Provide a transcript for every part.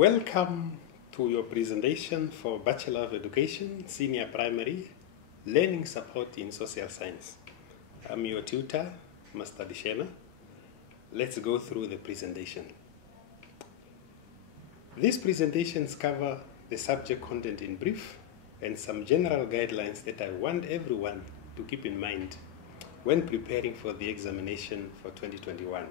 Welcome to your presentation for Bachelor of Education, Senior Primary, Learning Support in Social Science. I'm your tutor, Master Dishena. Let's go through the presentation. These presentations cover the subject content in brief and some general guidelines that I want everyone to keep in mind when preparing for the examination for 2021.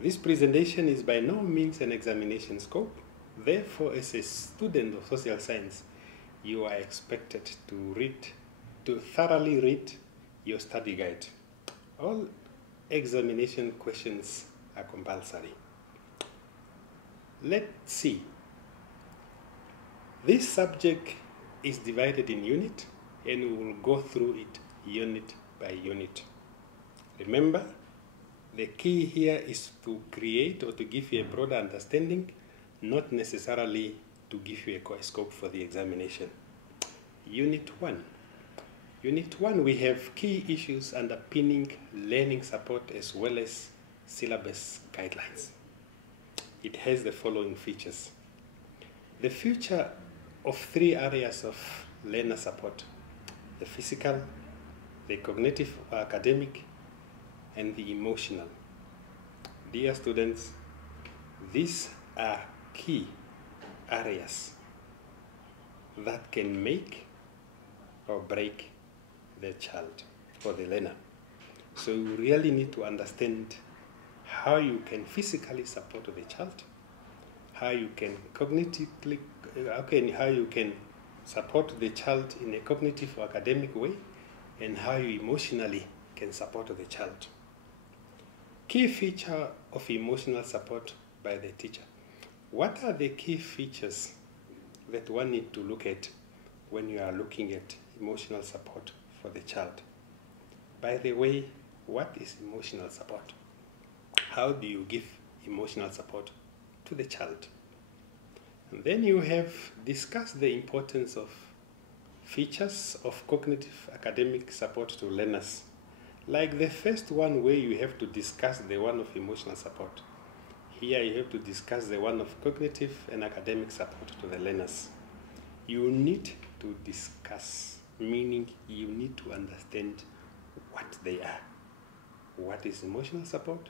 This presentation is by no means an examination scope. Therefore, as a student of social science, you are expected to thoroughly read your study guide. All examination questions are compulsory. Let's see. This subject is divided in unit, and we will go through it unit by unit. Remember, the key here is to create or to give you a broader understanding, not necessarily to give you a scope for the examination. Unit 1. Unit 1, we have key issues underpinning learning support as well as syllabus guidelines. It has the following features. The feature of 3 areas of learner support: the physical, the cognitive or academic, and the emotional. Dear students, these are key areas that can make or break the child or the learner. So you really need to understand how you can physically support the child, how you can cognitively, how you can support the child in a cognitive or academic way, and how you emotionally can support the child. Key feature of emotional support by the teacher. What are the key features that one needs to look at when you are looking at emotional support for the child? By the way, what is emotional support? How do you give emotional support to the child? And then you have discussed the importance of features of cognitive academic support to learners. Like the first one, where you have to discuss the one of emotional support. Here you have to discuss the one of cognitive and academic support to the learners. You need to discuss, meaning you need to understand what they are. What is emotional support?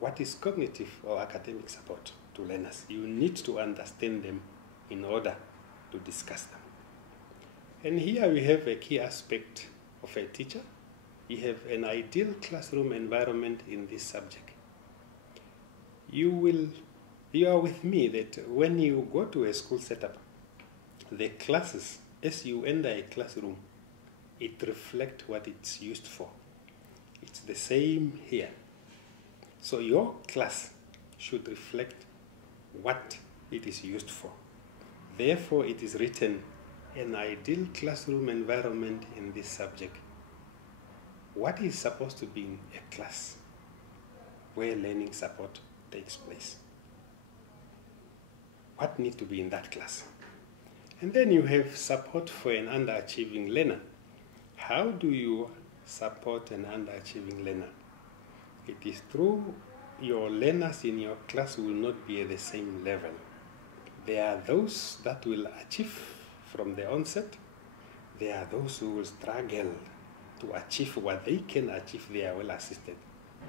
What is cognitive or academic support to learners? You need to understand them in order to discuss them. And here we have a key aspect of a teacher. You have an ideal classroom environment in this subject. You are with me that when you go to a school setup, the classes, as you enter a classroom, it reflects what it's used for. It's the same here. So your class should reflect what it is used for. Therefore, it is written an ideal classroom environment in this subject. What is supposed to be in a class where learning support takes place? What needs to be in that class? And then you have support for an underachieving learner. How do you support an underachieving learner? It is true your learners in your class will not be at the same level. There are those that will achieve from the onset. There are those who will struggle to achieve what they can achieve. They are well assisted.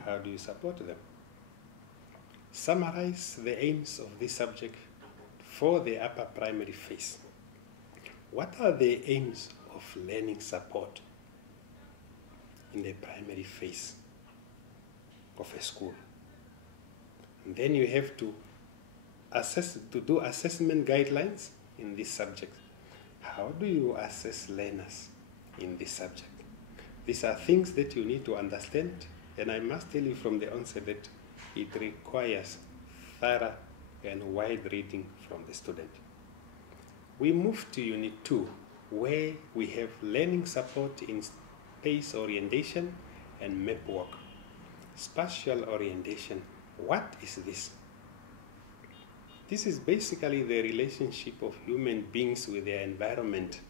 How do you support them? Summarize the aims of this subject for the upper primary phase. What are the aims of learning support in the primary phase of a school? And then you have to do assessment guidelines in this subject. How do you assess learners in this subject? These are things that you need to understand, and I must tell you from the onset that it requires thorough and wide reading from the student. We move to Unit 2, where we have learning support in space orientation and map work. Spatial orientation, what is this? This is basically the relationship of human beings with their environment.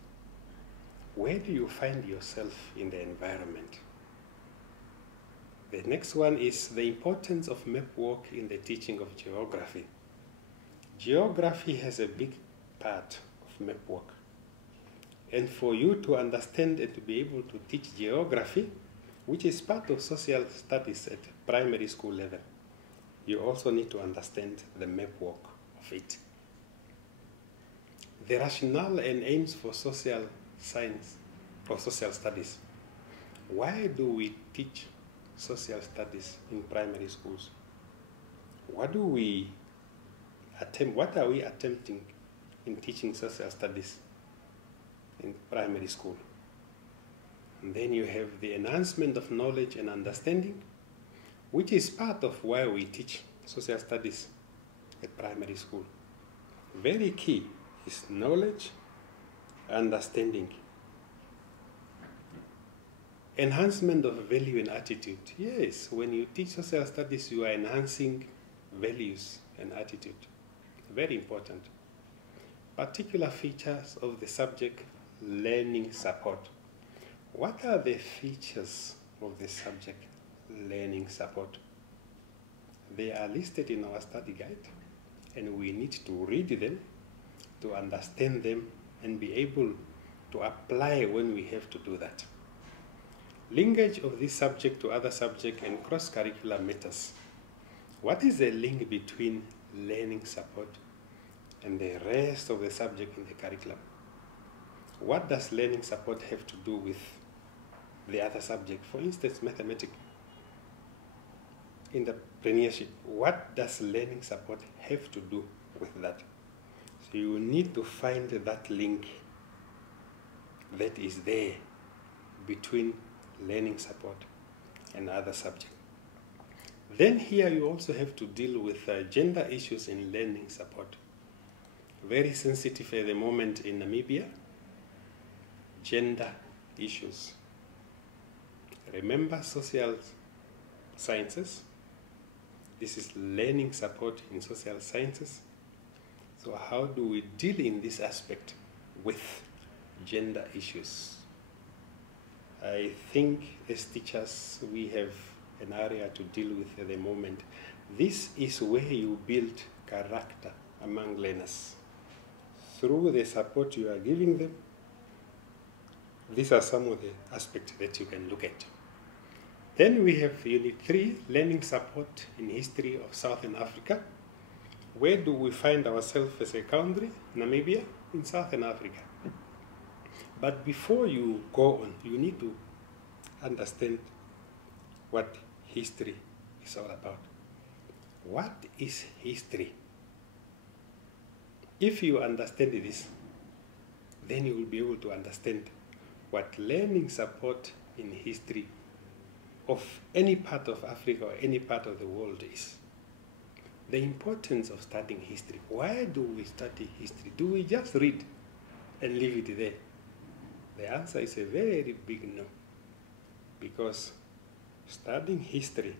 Where do you find yourself in the environment? The next one is the importance of map work in the teaching of geography. Geography has a big part of map work. And for you to understand and to be able to teach geography, which is part of social studies at primary school level, you also need to understand the map work of it. The rationale and aims for social science or social studies. Why do we teach social studies in primary schools? What are we attempting in teaching social studies in primary school? And then you have the enhancement of knowledge and understanding, which is part of why we teach social studies at primary school. Very key is knowledge, understanding. Enhancement of value and attitude. Yes, when you teach social studies, you are enhancing values and attitude. Very important. Particular features of the subject, learning support. What are the features of the subject, learning support? They are listed in our study guide, and we need to read them to understand them and be able to apply when we have to do that. Linkage of this subject to other subjects and cross-curricular matters. What is the link between learning support and the rest of the subject in the curriculum? What does learning support have to do with the other subject? For instance, mathematics. Entrepreneurship. What does learning support have to do with that? So you need to find that link that is there between learning support and other subjects. Then here you also have to deal with gender issues in learning support. Very sensitive at the moment in Namibia, gender issues. Remember social sciences. This is learning support in social sciences. So how do we deal in this aspect with gender issues? I think as teachers we have an area to deal with at the moment. This is where you build character among learners. Through the support you are giving them, these are some of the aspects that you can look at. Then we have Unit 3, Learning Support in History of Southern Africa. Where do we find ourselves as a country? Namibia, in Southern Africa. But before you go on, you need to understand what history is all about. What is history? If you understand this, then you will be able to understand what learning support in history of any part of Africa or any part of the world is. The importance of studying history. Why do we study history? Do we just read and leave it there? The answer is a very big no. Because studying history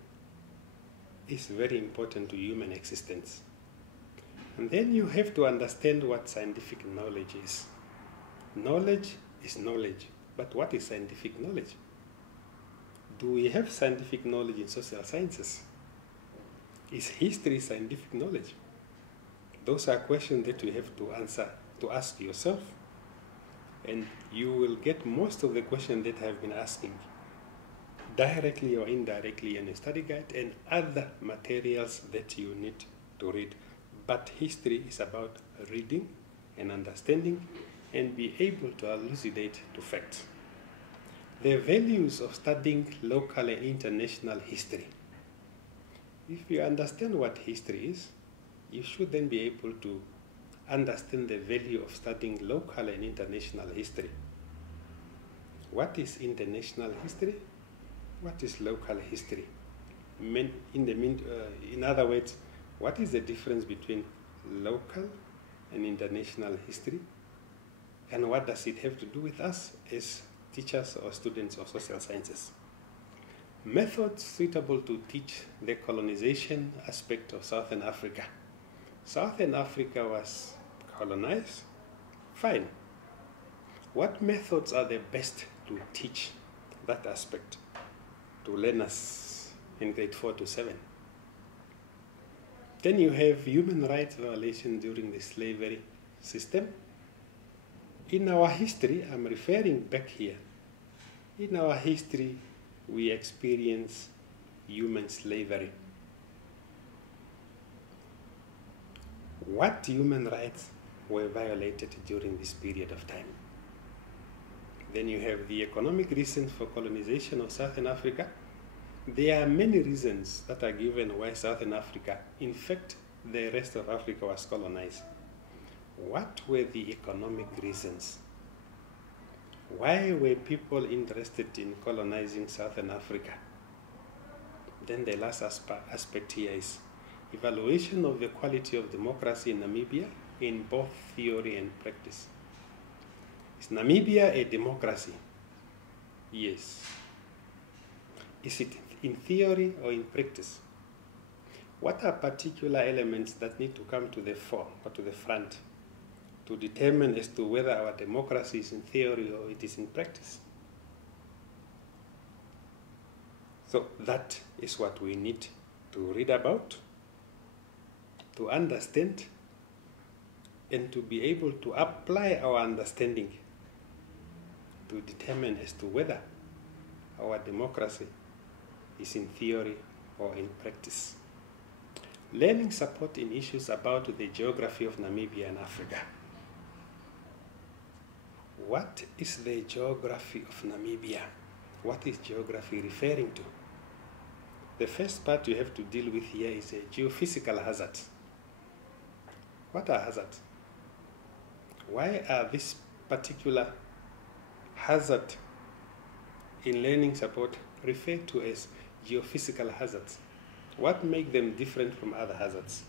is very important to human existence. And then you have to understand what scientific knowledge is. Knowledge is knowledge, but what is scientific knowledge? Do we have scientific knowledge in social sciences? Is history scientific knowledge? Those are questions that you have to answer, to ask yourself, and you will get most of the questions that I have been asking directly or indirectly in a study guide and other materials that you need to read. But history is about reading and understanding and be able to elucidate to facts. The values of studying local and international history. If you understand what history is, you should then be able to understand the value of studying local and international history. What is international history? What is local history? In other words, what is the difference between local and international history? And what does it have to do with us as teachers or students of social sciences? Methods suitable to teach the colonization aspect of Southern Africa. Southern Africa was colonized. Fine. What methods are the best to teach that aspect to learners in grade 4 to 7? Then you have human rights violations during the slavery system. In our history, I'm referring back here, in our history, we experience human slavery. What human rights were violated during this period of time? Then you have the economic reasons for colonization of Southern Africa. There are many reasons that are given why Southern Africa, in fact, the rest of Africa was colonized. What were the economic reasons? Why were people interested in colonizing Southern Africa? Then the last aspect here is evaluation of the quality of democracy in Namibia in both theory and practice. Is Namibia a democracy? Yes. Is it in theory or in practice? What are particular elements that need to come to the fore or to the front to determine as to whether our democracy is in theory or it is in practice? So that is what we need to read about, to understand, and to be able to apply our understanding to determine as to whether our democracy is in theory or in practice. Learning support in issues about the geography of Namibia and Africa. What is the geography of Namibia? What is geography referring to? The first part you have to deal with here is a geophysical hazard. What are hazards? Why are this particular hazard in learning support referred to as geophysical hazards? What makes them different from other hazards?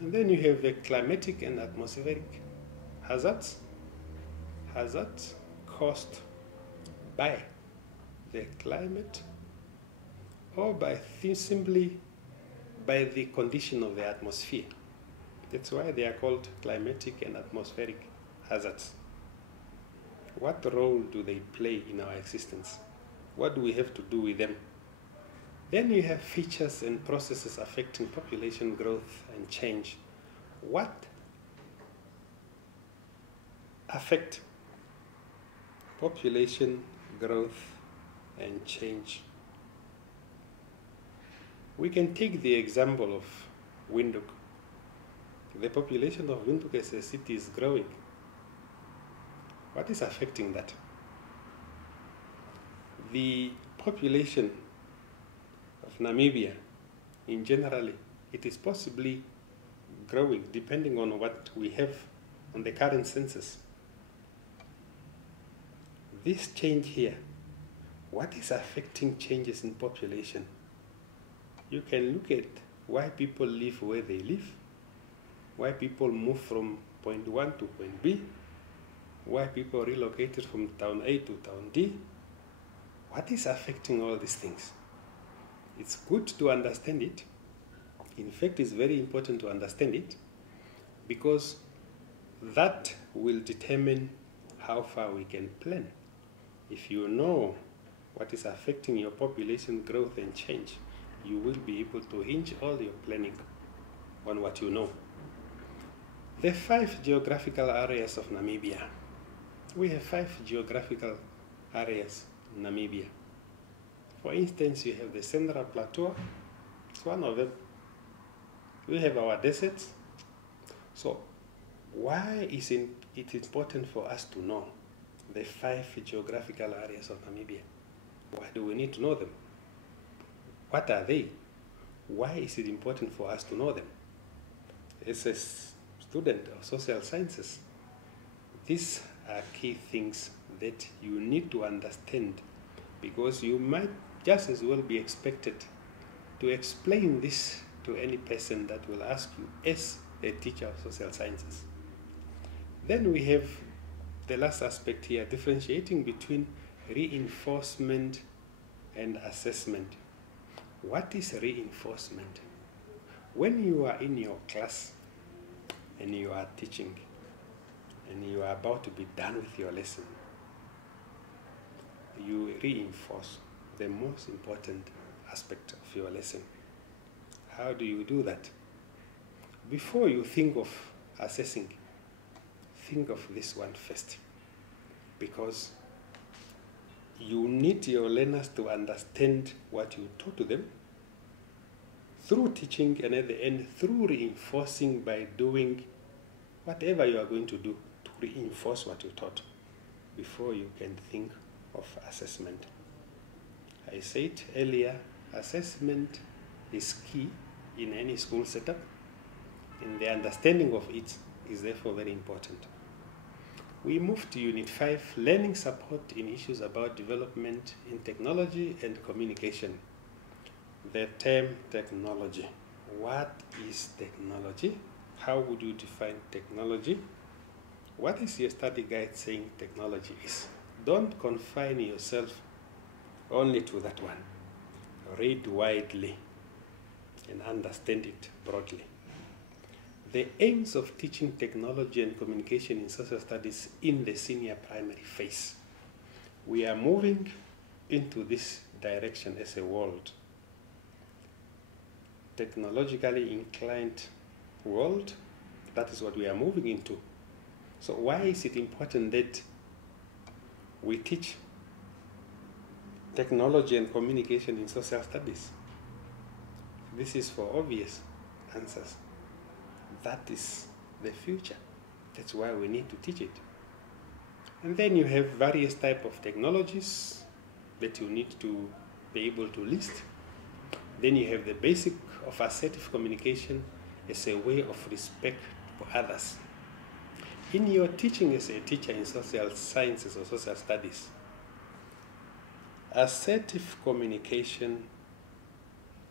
And then you have the climatic and atmospheric hazards. Hazards caused by the climate or by simply by the condition of the atmosphere. That's why they are called climatic and atmospheric hazards. What role do they play in our existence? What do we have to do with them? Then you have features and processes affecting population growth and change. What affect population growth and change? We can take the example of Windhoek. The population of Windhoek as a city is growing. What is affecting that? The population of Namibia, in general, it is possibly growing depending on what we have on the current census. This change here, what is affecting changes in population? You can look at why people live where they live, why people move from point 1 to point B, why people relocated from town A to town D. What is affecting all these things? It's good to understand it. In fact, it's very important to understand it because that will determine how far we can plan. If you know what is affecting your population growth and change, you will be able to hinge all your planning on what you know. The 5 geographical areas of Namibia. We have 5 geographical areas in Namibia. For instance, you have the Central Plateau. It's one of them. We have our deserts. So why is it important for us to know the 5 geographical areas of Namibia? Why do we need to know them? What are they? Why is it important for us to know them? As a student of social sciences, these are key things that you need to understand because you might just as well be expected to explain this to any person that will ask you as a teacher of social sciences. Then we have the last aspect here, differentiating between reinforcement and assessment. What is reinforcement? When you are in your class and you are teaching and you are about to be done with your lesson, you reinforce the most important aspect of your lesson. How do you do that? before you think of assessing, think of this one first, because you need your learners to understand what you taught to them through teaching, and at the end through reinforcing by doing whatever you are going to do to reinforce what you taught before you can think of assessment. I said earlier, assessment is key in any school setup, and the understanding of it is therefore very important. We move to Unit 5, Learning Support in Issues about Development in Technology and Communication. The term technology. What is technology? How would you define technology? What is your study guide saying technology is? Don't confine yourself only to that one. Read widely and understand it broadly. The aims of teaching technology and communication in social studies in the senior primary phase. We are moving into this direction as a world. Technologically inclined world, that is what we are moving into. So why is it important that we teach technology and communication in social studies? This is for obvious answers. That is the future. That's why we need to teach it. And then you have various types of technologies that you need to be able to list. Then you have the basic of assertive communication as a way of respect for others. In your teaching as a teacher in social sciences or social studies, assertive communication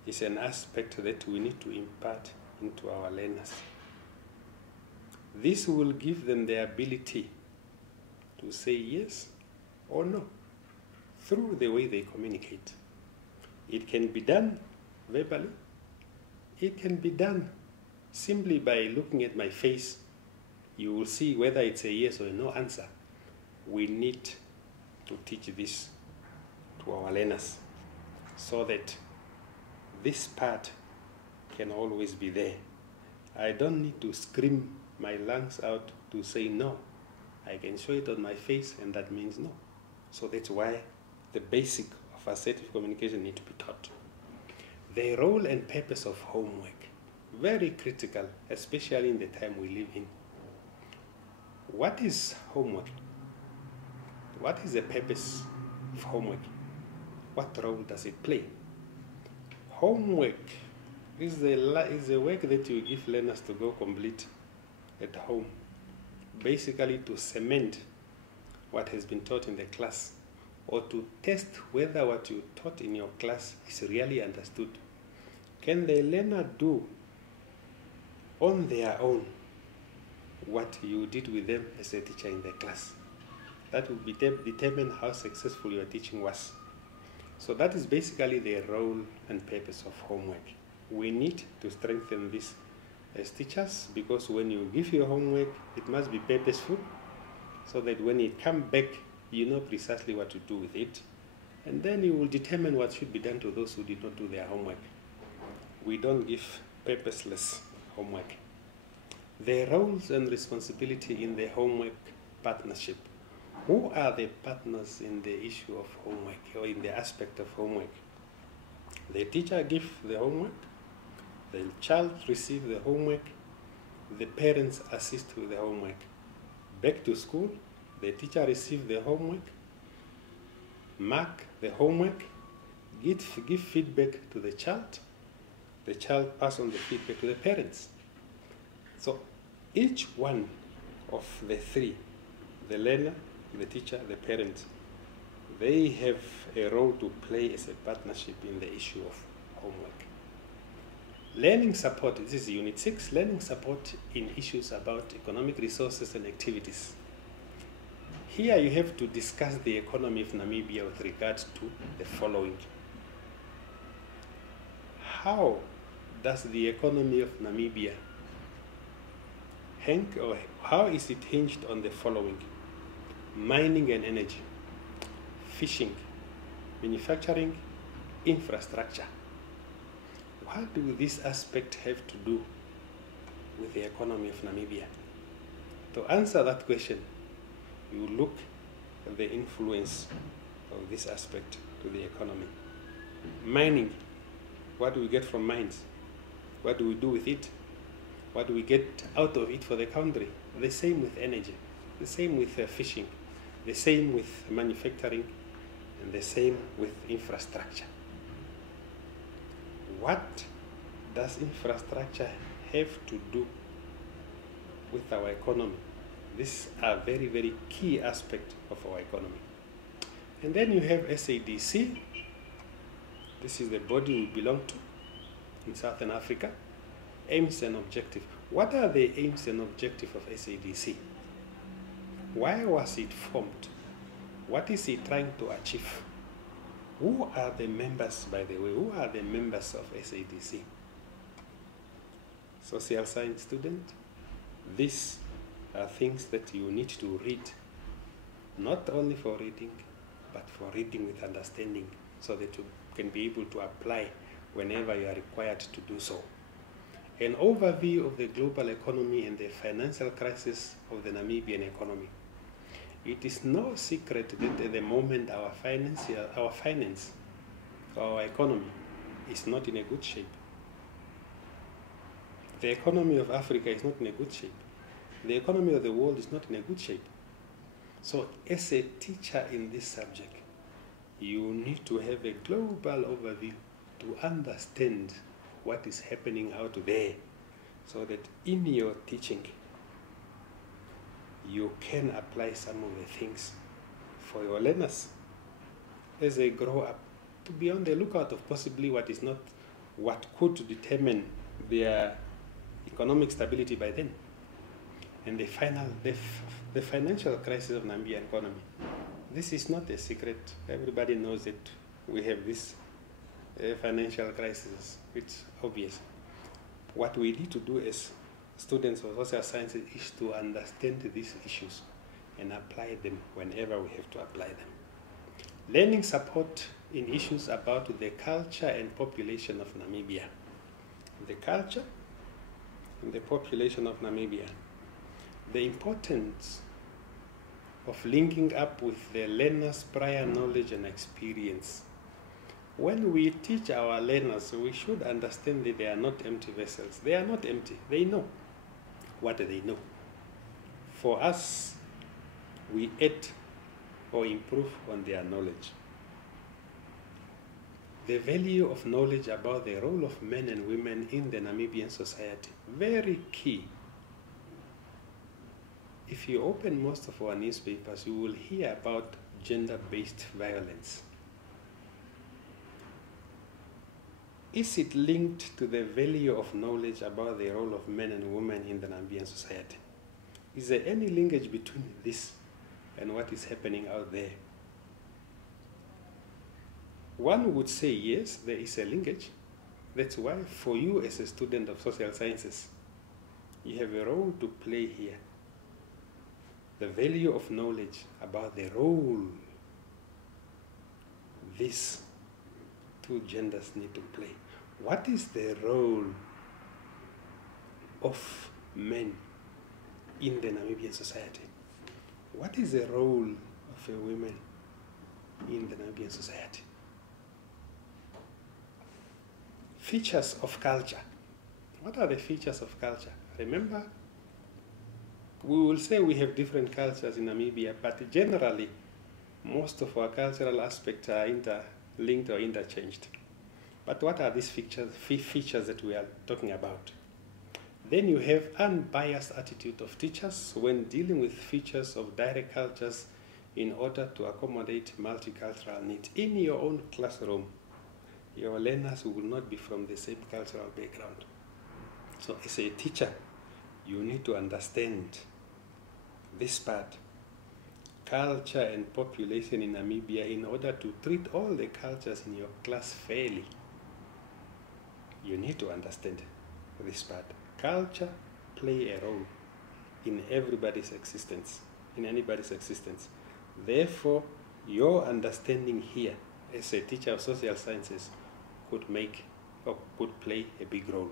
is an aspect that we need to impart into our learners. This will give them the ability to say yes or no through the way they communicate. It can be done verbally. It can be done simply by looking at my face. You will see whether it's a yes or a no answer. We need to teach this to our learners so that this part can always be there. I don't need to scream my lungs out to say no. I can show it on my face, and that means no. So that's why the basic of assertive communication need to be taught. The role and purpose of homework, very critical, especially in the time we live in. What is homework? What is the purpose of homework? What role does it play? Homework is the work that you give learners to go complete at home, basically to cement what has been taught in the class, or to test whether what you taught in your class is really understood. Can the learner do on their own what you did with them as a teacher in the class? That will determine how successful your teaching was. So that is basically the role and purpose of homework. We need to strengthen this as teachers, because when you give your homework, it must be purposeful, so that when it comes back, you know precisely what to do with it. And then you will determine what should be done to those who did not do their homework. We don't give purposeless homework. The roles and responsibility in the homework partnership. Who are the partners in the issue of homework, or in the aspect of homework? The teacher gives the homework, the child receives the homework, the parents assist with the homework. Back to school, the teacher receives the homework, mark the homework, give feedback to the child pass on the feedback to the parents. So each one of the three, the learner, the teacher, the parent, they have a role to play as a partnership in the issue of homework. Learning support, this is Unit 6, learning support in issues about economic resources and activities. Here you have to discuss the economy of Namibia with regard to the following. How does the economy of Namibia hang, or how is it hinged on the following? Mining and energy, fishing, manufacturing, infrastructure. What do this aspect have to do with the economy of Namibia? To answer that question, you look at the influence of this aspect to the economy. Mining, what do we get from mines? What do we do with it? What do we get out of it for the country? The same with energy, the same with fishing, the same with manufacturing, and the same with infrastructure. What does infrastructure have to do with our economy? These are very, very key aspects of our economy. And then you have SADC. This is the body we belong to in Southern Africa. Aims and objectives. What are the aims and objectives of SADC? Why was it formed? What is it trying to achieve? Who are the members, by the way? Who are the members of SADC? Social science student, these are things that you need to read, not only for reading, but for reading with understanding, so that you can be able to apply whenever you are required to do so. An overview of the global economy and the financial crisis of the Namibian economy. It is no secret that at the moment our economy is not in a good shape. The economy of Africa is not in a good shape. The economy of the world is not in a good shape. So as a teacher in this subject, you need to have a global overview to understand what is happening out there, so that in your teaching, you can apply some of the things for your learners as they grow up, to be on the lookout of possibly what could determine their economic stability by then. And the financial crisis of Namibian economy. This is not a secret. Everybody knows that we have this financial crisis. It's obvious. What we need to do as students of social sciences is to understand these issues and apply them whenever we have to apply them. Learning support in issues about the culture and population of Namibia. The culture and the population of Namibia. The importance of linking up with the learner's prior knowledge and experience. When we teach our learners, we should understand that they are not empty vessels. They are not empty. They know what they know. For us, we add or improve on their knowledge. The value of knowledge about the role of men and women in the Namibian society. Very key. If you open most of our newspapers, you will hear about gender-based violence. Is it linked to the value of knowledge about the role of men and women in the Namibian society? Is there any linkage between this and what is happening out there? One would say yes, there is a linkage. That's why for you as a student of social sciences, you have a role to play here. The value of knowledge about the role these two genders need to play. What is the role of men in the Namibian society? What is the role of a woman in the Namibian society? Features of culture. What are the features of culture? Remember, we will say we have different cultures in Namibia, but generally, most of our cultural aspects are interlinked or interchanged. But what are these features that we are talking about? Then you have unbiased attitude of teachers when dealing with features of direct cultures in order to accommodate multicultural needs. In your own classroom, your learners will not be from the same cultural background. So as a teacher, you need to understand this part, culture and population in Namibia, in order to treat all the cultures in your class fairly. You need to understand this part. Culture play a role in everybody's existence, in anybody's existence. Therefore, your understanding here as a teacher of social sciences could make or could play a big role.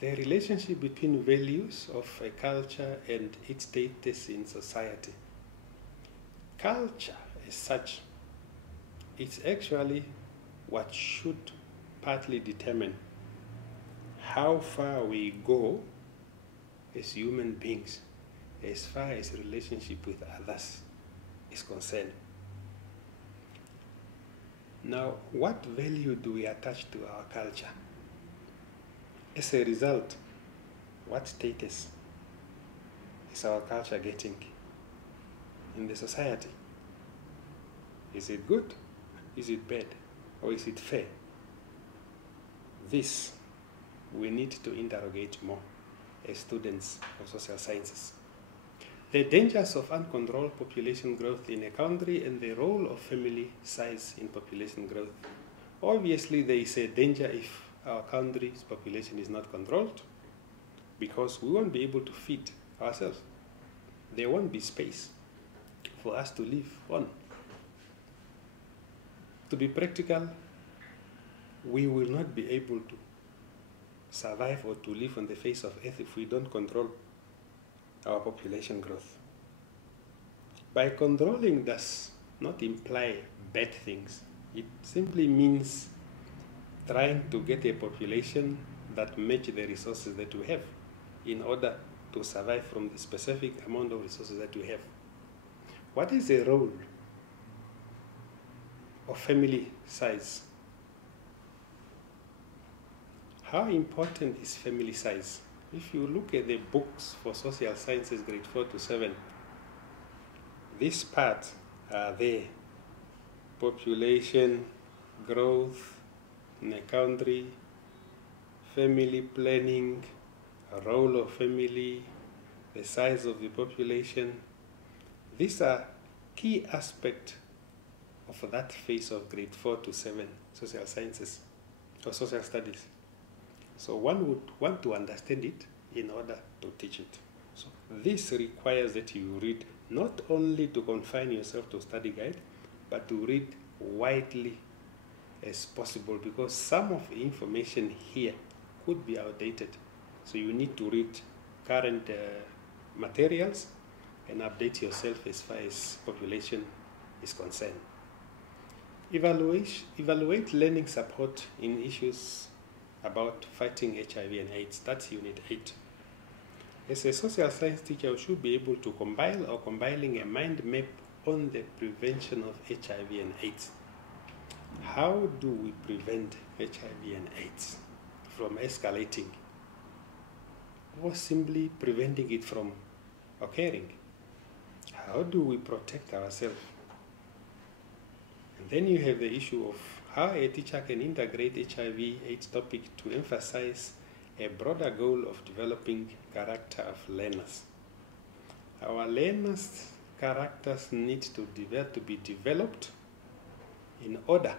the relationship between values of a culture and its status in society. Culture as such, it's actually what should partly determine how far we go as human beings as far as relationship with others is concerned. Now, what value do we attach to our culture? As a result, what status is our culture getting in the society? Is it good? Is it bad? Or is it fair? This we need to interrogate more as students of social sciences. The dangers of uncontrolled population growth in a country and the role of family size in population growth. Obviously, there is a danger if our country's population is not controlled, because we won't be able to feed ourselves. There won't be space for us to live on. To be practical, we will not be able to survive or to live on the face of earth if we don't control our population growth. By controlling does not imply bad things. It simply means trying to get a population that match the resources that we have in order to survive from the specific amount of resources that we have. What is the role of family size? How important is family size? If you look at the books for social sciences grade 4 to 7, this part are there. Population, growth in a country, family planning, role of family, the size of the population. These are key aspects of that phase of grade 4 to 7 social sciences or social studies. So one would want to understand it in order to teach it. So this requires that you read not only to confine yourself to study guide, but to read widely as possible, because some of the information here could be outdated. So you need to read current materials and update yourself as far as population is concerned. Evaluate learning support in issues about fighting HIV and AIDS. That's Unit 8. As a social science teacher, you should be able to compile or compiling a mind map on the prevention of HIV and AIDS. How do we prevent HIV and AIDS from escalating, or simply preventing it from occurring? How do we protect ourselves? And then you have the issue of how a teacher can integrate HIV/AIDS topic to emphasize a broader goal of developing character of learners. Our learners' characters need to be developed in order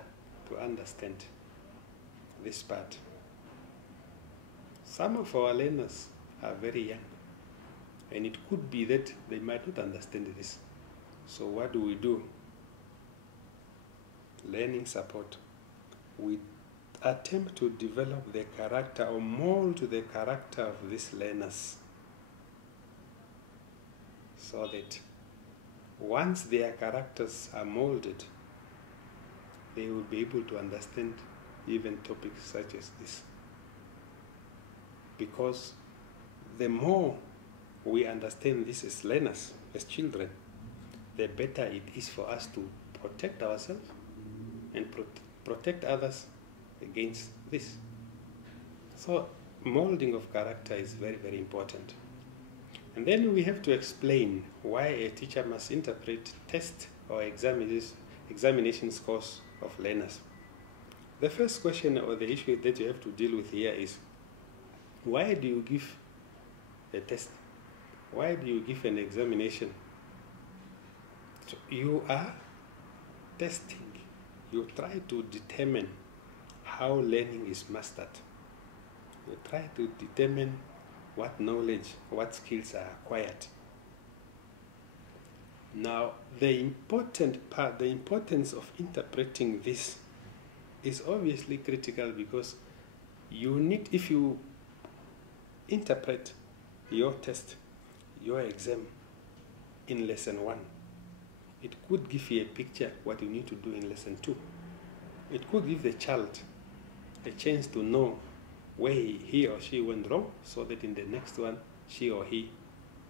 to understand this part. Some of our learners are very young, and it could be that they might not understand this. So what do? Learning support. We attempt to develop the character or mold the character of these learners so that once their characters are molded, they will be able to understand even topics such as this. Because the more we understand this as learners, as children, the better it is for us to protect ourselves and protect others against this. So molding of character is very, very important. And then we have to explain why a teacher must interpret test or examination scores of learners. The first question or the issue that you have to deal with here is, why do you give a test? Why do you give an examination? So you are testing. You try to determine how learning is mastered. You try to determine what knowledge, what skills are acquired. Now, the important part, the importance of interpreting this is obviously critical, because you need, if you interpret your test, your exam in lesson 1. It could give you a picture what you need to do in lesson 2. It could give the child a chance to know where he or she went wrong, so that in the next one, she or he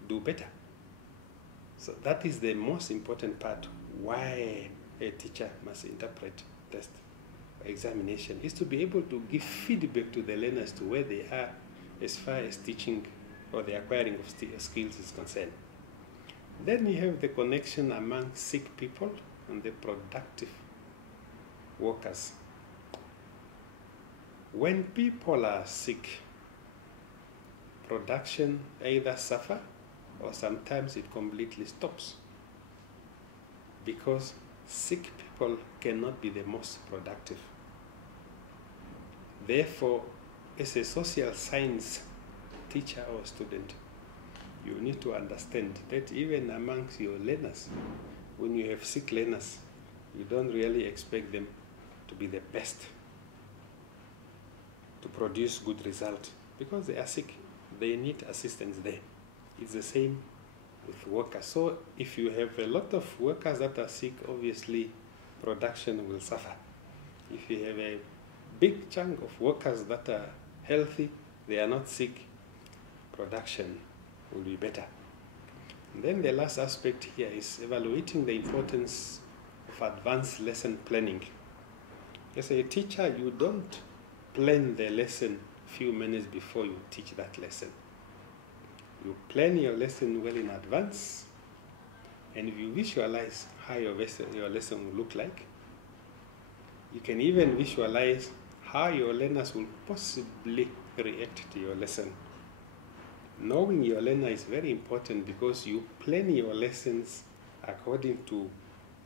do better. So that is the most important part, why a teacher must interpret test examination, is to be able to give feedback to the learners to where they are as far as teaching or the acquiring of skills is concerned. Then you have the connection among sick people and the productive workers. When people are sick, production either suffer or sometimes it completely stops, because sick people cannot be the most productive. Therefore, as a social science teacher or student, you need to understand that even amongst your learners, when you have sick learners, you don't really expect them to be the best, to produce good results, because they are sick. They need assistance there. It's the same with workers. So if you have a lot of workers that are sick, obviously production will suffer. If you have a big chunk of workers that are healthy, they are not sick, production will be better. And then the last aspect here is evaluating the importance of advanced lesson planning. As a teacher, you don't plan the lesson few minutes before you teach that lesson. You plan your lesson well in advance, and you visualize how your lesson will look like. You can even visualize how your learners will possibly react to your lesson. Knowing your learner is very important, because you plan your lessons according to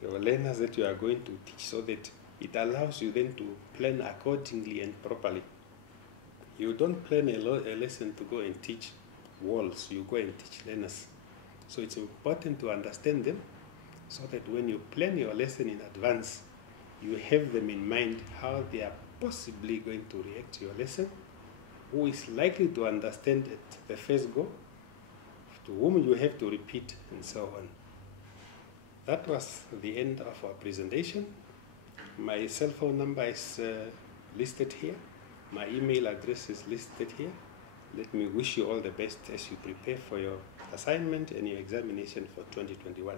your learners that you are going to teach, so that it allows you then to plan accordingly and properly. You don't plan a lesson to go and teach walls, you go and teach learners. So it's important to understand them, so that when you plan your lesson in advance, you have them in mind how they are possibly going to react to your lesson, who is likely to understand at the first go, to whom you have to repeat, and so on. That was the end of our presentation. My cell phone number is listed here. My email address is listed here. Let me wish you all the best as you prepare for your assignment and your examination for 2021.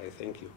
I thank you.